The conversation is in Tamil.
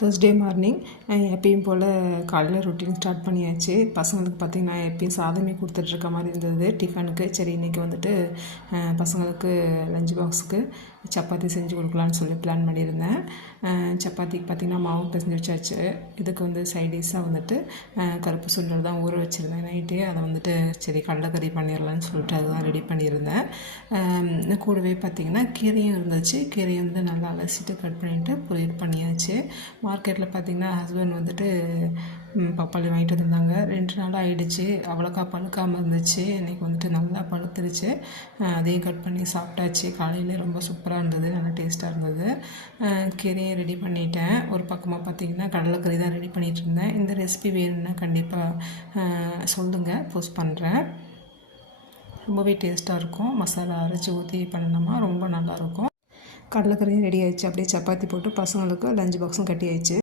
தேர்ஸ்டே மார்னிங் எப்பயும் போல் காலையில் ரொட்டீன் ஸ்டார்ட் பண்ணியாச்சு. பசங்களுக்கு பார்த்திங்கன்னா எப்பயும் சாதமே கொடுத்துட்ருக்க மாதிரி இருந்தது டிஃபனுக்கு. சரி இன்றைக்கி வந்துட்டு பசங்களுக்கு லஞ்ச் பாக்ஸுக்கு சப்பாத்தி செஞ்சு கொடுக்கலான்னு சொல்லி பிளான் பண்ணியிருந்தேன். சப்பாத்திக்கு பார்த்திங்கன்னா மாவு பிசைஞ்சு வச்சாச்சு. இதுக்கு வந்து சைடிஷாக வந்துட்டு கருப்பு சுண்டல் தான் ஊற வச்சுருந்தேன் நைட்டே. அதை வந்துட்டு சரி கடலைக்கறி பண்ணிடலான்னு சொல்லிட்டு அதுதான் ரெடி பண்ணியிருந்தேன். கூடவே பார்த்திங்கன்னா கீரையும் இருந்துச்சு. கீரையை வந்து நல்லா அலசிட்டு கட் பண்ணிவிட்டு பொரியல் பண்ணியாச்சு. மார்க்கெட்டில் பார்த்திங்கன்னா ஹஸ்பண்ட் வந்துட்டு பப்பாளி வாங்கிட்டு வந்திருந்தாங்க. 2 நாள் ஆகிடுச்சு. அவ்வளோக்கா பழுக்காமல் இருந்துச்சு. இன்றைக்கி வந்துட்டு நல்லா பழுத்துருச்சு. அதையும் கட் பண்ணி சாப்பிட்டாச்சு. காலையில் ரொம்ப சூப்பராக இருந்தது, நல்லா டேஸ்ட்டாக இருந்தது. கீரையும் ரெடி பண்ணிட்டேன். ஒரு பக்கமாக பார்த்திங்கன்னா கடலைக்கறி தான் ரெடி பண்ணிகிட்டு இருந்தேன். இந்த ரெசிபி வேணும்னா கண்டிப்பாக சொல்லுங்கள், போஸ்ட் பண்ணுறேன். ரொம்பவே டேஸ்ட்டாக இருக்கும். மசாலா அரைச்சி ஊற்றி பண்ணோமா ரொம்ப நல்லாயிருக்கும். கடலைக்கறியும் ரெடி ஆயிடுச்சு. அப்படியே சப்பாத்தி போட்டு பசங்களுக்கு லஞ்ச் பாக்ஸும் கட்டி ஆயிடுச்சு.